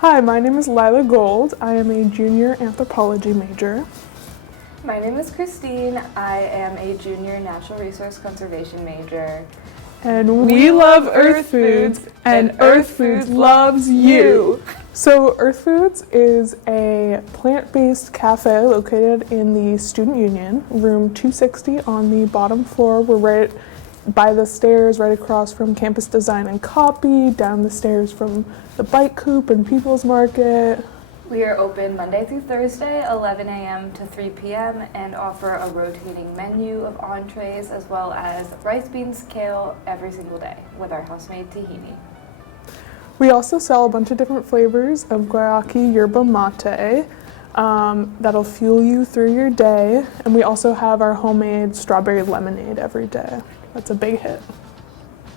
Hi, my name is Lila Gold. I am a junior anthropology major. My name is Christine. I am a junior natural resource conservation major. And we love Earthfoods, and Earthfoods loves you. So Earthfoods is a plant-based cafe located in the Student Union, room 260 on the bottom floor. We're right by the stairs, right across from Campus Design and Copy, down the stairs from the Bike Coop and People's Market. We are open Monday through Thursday, 11 a.m. to 3 p.m. and offer a rotating menu of entrees as well as rice, beans, kale every single day with our house-made tahini. We also sell a bunch of different flavors of guayaki yerba mate that'll fuel you through your day. And we also have our homemade strawberry lemonade every day. That's a big hit.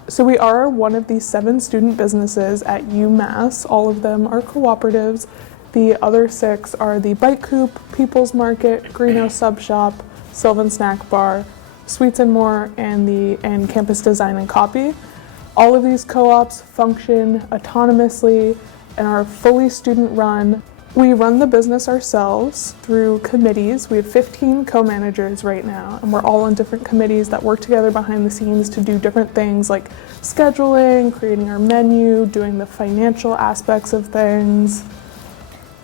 So we are one of the 7 student businesses at UMass. All of them are cooperatives. The other 6 are the Bike Coop, People's Market, Greenhouse Sub Shop, Sylvan Snack Bar, Sweets and More, and Campus Design and Copy. All of these co-ops function autonomously and are fully student run. We run the business ourselves through committees. We have 15 co-managers right now, and we're all on different committees that work together behind the scenes to do different things like scheduling, creating our menu, doing the financial aspects of things.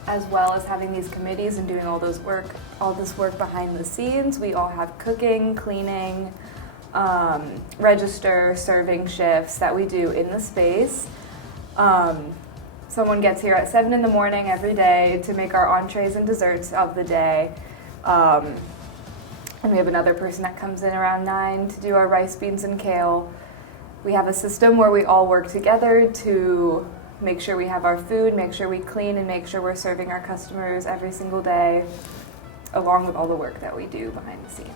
As well as having these committees and doing all this work behind the scenes, we all have cooking, cleaning, register, serving shifts that we do in the space. Someone gets here at 7 in the morning every day to make our entrees and desserts of the day. And we have another person that comes in around 9 to do our rice, beans, and kale. We have a system where we all work together to make sure we have our food, make sure we clean, and make sure we're serving our customers every single day, along with all the work that we do behind the scenes.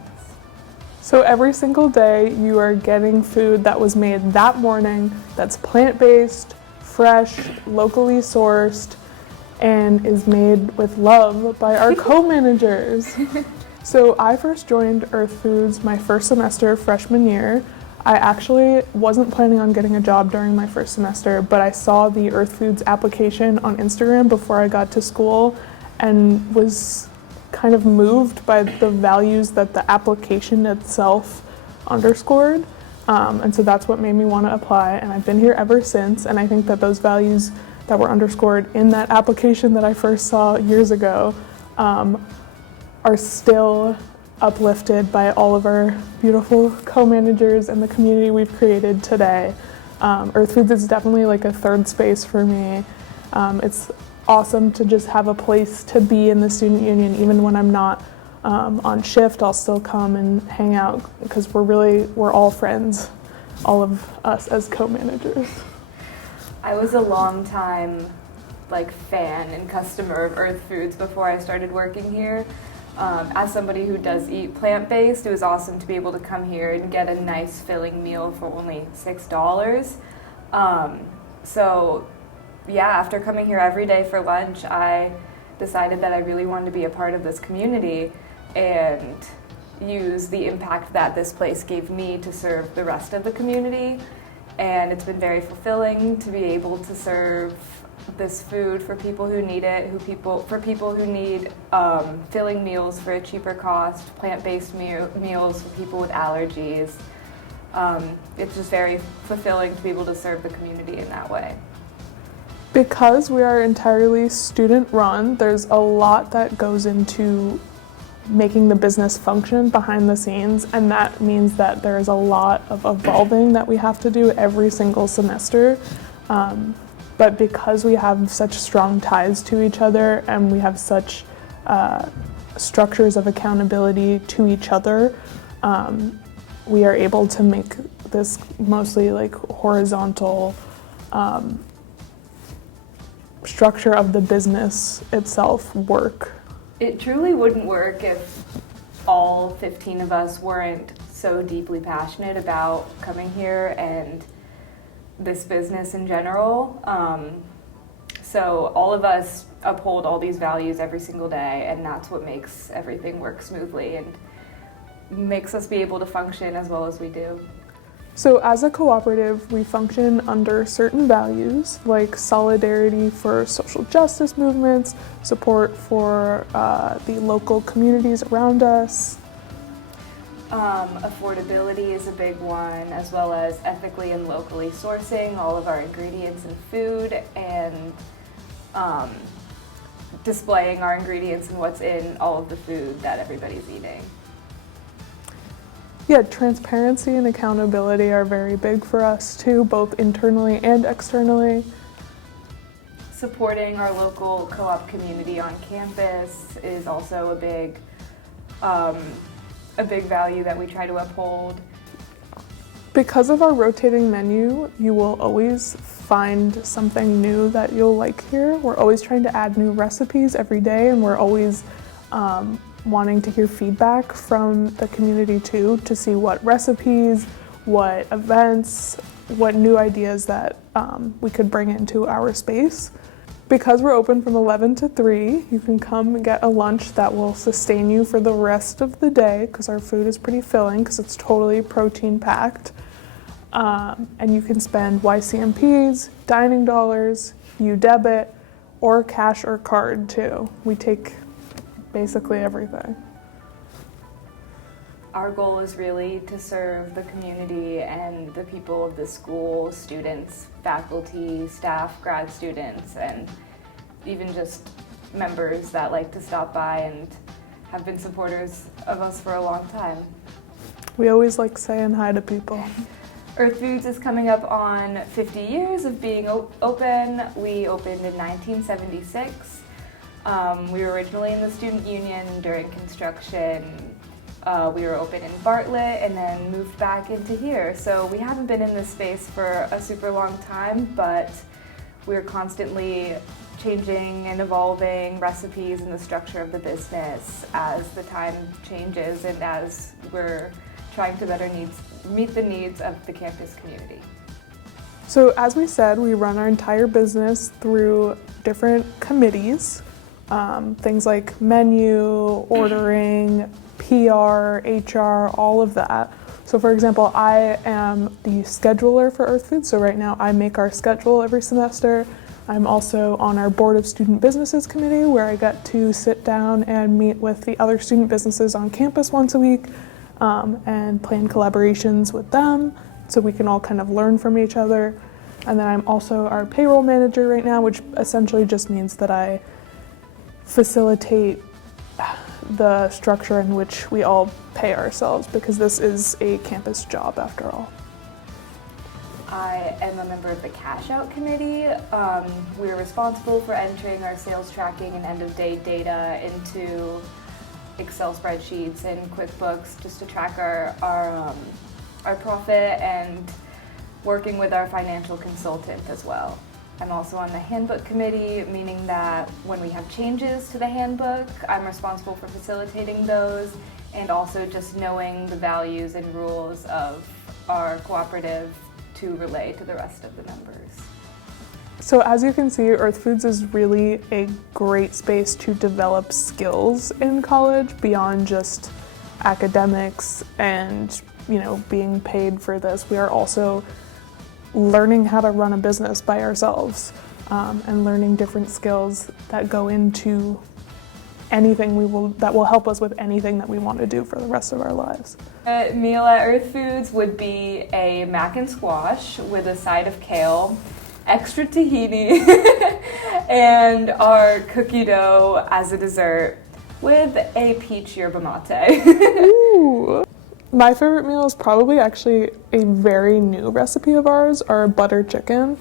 So every single day you are getting food that was made that morning, that's plant-based, fresh, locally sourced, and is made with love by our co-managers. So I first joined Earthfoods my first semester freshman year. I actually wasn't planning on getting a job during my first semester, but I saw the Earthfoods application on Instagram before I got to school and was kind of moved by the values that the application itself underscored. And so that's what made me want to apply, and I've been here ever since. And I think that those values that were underscored in that application that I first saw years ago are still uplifted by all of our beautiful co-managers and the community we've created today. Earthfoods is definitely like a third space for me. It's awesome to just have a place to be in the student union. Even when I'm not on shift, I'll still come and hang out because we're all friends, all of us as co-managers. I was a long time fan and customer of Earthfoods before I started working here. As somebody who does eat plant-based, it was awesome to be able to come here and get a nice filling meal for only $6. So yeah, after coming here every day for lunch, I decided that I really wanted to be a part of this community and use the impact that this place gave me to serve the rest of the community. And it's been very fulfilling to be able to serve this food for people who need it, for people who need filling meals for a cheaper cost, plant-based meals for people with allergies. It's just very fulfilling to be able to serve the community in that way. Because we are entirely student-run, there's a lot that goes into making the business function behind the scenes, and that means that there is a lot of evolving that we have to do every single semester. But because we have such strong ties to each other and we have such structures of accountability to each other, we are able to make this mostly horizontal structure of the business itself work. It truly wouldn't work if all 15 of us weren't so deeply passionate about coming here and this business in general. So all of us uphold all these values every single day, and that's what makes everything work smoothly and makes us be able to function as well as we do. So as a cooperative, we function under certain values like solidarity for social justice movements, support for the local communities around us. Affordability is a big one, as well as ethically and locally sourcing all of our ingredients and food, and displaying our ingredients and what's in all of the food that everybody's eating. Yeah, transparency and accountability are very big for us too, both internally and externally. Supporting our local co-op community on campus is also a big value that we try to uphold. Because of our rotating menu, you will always find something new that you'll like here. We're always trying to add new recipes every day, and we're always wanting to hear feedback from the community too, to see what recipes, what events, what new ideas that we could bring into our space. Because we're open from 11 to 3, you can come and get a lunch that will sustain you for the rest of the day, because our food is pretty filling because it's totally protein packed. And you can spend YCMPs, dining dollars, U-debit, or cash or card too. We take basically everything. Our goal is really to serve the community and the people of the school, students, faculty, staff, grad students, and even just members that like to stop by and have been supporters of us for a long time. We always like saying hi to people. Earthfoods is coming up on 50 years of being open. We opened in 1976. We were originally in the student union during construction. We were open in Bartlett and then moved back into here. So we haven't been in this space for a super long time, but we're constantly changing and evolving recipes and the structure of the business as the time changes and as we're trying to better meet the needs of the campus community. So as we said, we run our entire business through different committees, things like menu, ordering, PR, HR, all of that. So for example, I am the scheduler for Earthfoods, so right now I make our schedule every semester. I'm also on our Board of Student Businesses Committee, where I get to sit down and meet with the other student businesses on campus once a week and plan collaborations with them so we can all kind of learn from each other. And then I'm also our payroll manager right now, which essentially just means that I facilitate the structure in which we all pay ourselves, because this is a campus job after all. I am a member of the cash out committee. We're responsible for entering our sales tracking and end of day data into Excel spreadsheets and QuickBooks just to track our profit, and working with our financial consultant as well. I'm also on the handbook committee, meaning that when we have changes to the handbook, I'm responsible for facilitating those and also just knowing the values and rules of our cooperative to relay to the rest of the members. So as you can see, Earthfoods is really a great space to develop skills in college beyond just academics and, being paid for this. We are also learning how to run a business by ourselves and learning different skills that go into anything that will help us with anything that we want to do for the rest of our lives. A meal at Earthfoods would be a mac and squash with a side of kale, extra tahini, and our cookie dough as a dessert with a peach yerba mate. Ooh. My favorite meal is probably actually a very new recipe of ours, our butter chicken.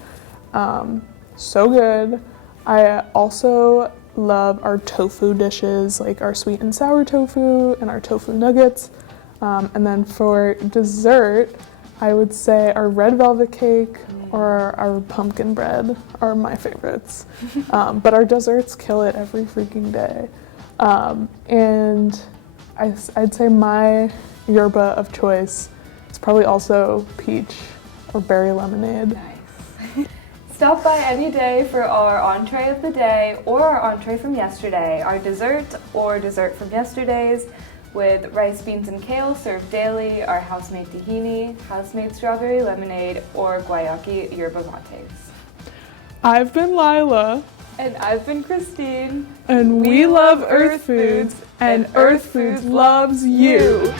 So good. I also love our tofu dishes, like our sweet and sour tofu and our tofu nuggets. And then for dessert, I would say our red velvet cake or our pumpkin bread are my favorites. But our desserts kill it every freaking day. And I'd say my yerba of choice is probably also peach or berry lemonade. Nice. Stop by any day for our entree of the day or our entree from yesterday, our dessert or dessert from yesterday's. with rice, beans, and kale served daily, our house-made tahini, house-made strawberry lemonade, or guayaki yerba mates. I've been Lila. And I've been Christine. And we love Earth Foods, and Earth Foods loves you.